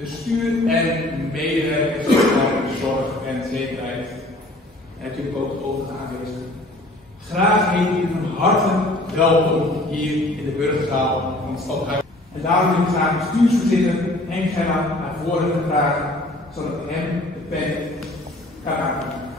bestuur en medewerkers van zorg en zekerheid. En natuurlijk ook de overige aanwezigen. Graag heet u van harte welkom hier in de burgerzaal van het Stadhuis. En daarom wil ik graag bestuursvoorzitter Henk Gerra naar voren vragen, zodat ik hem de pen kan aanbieden.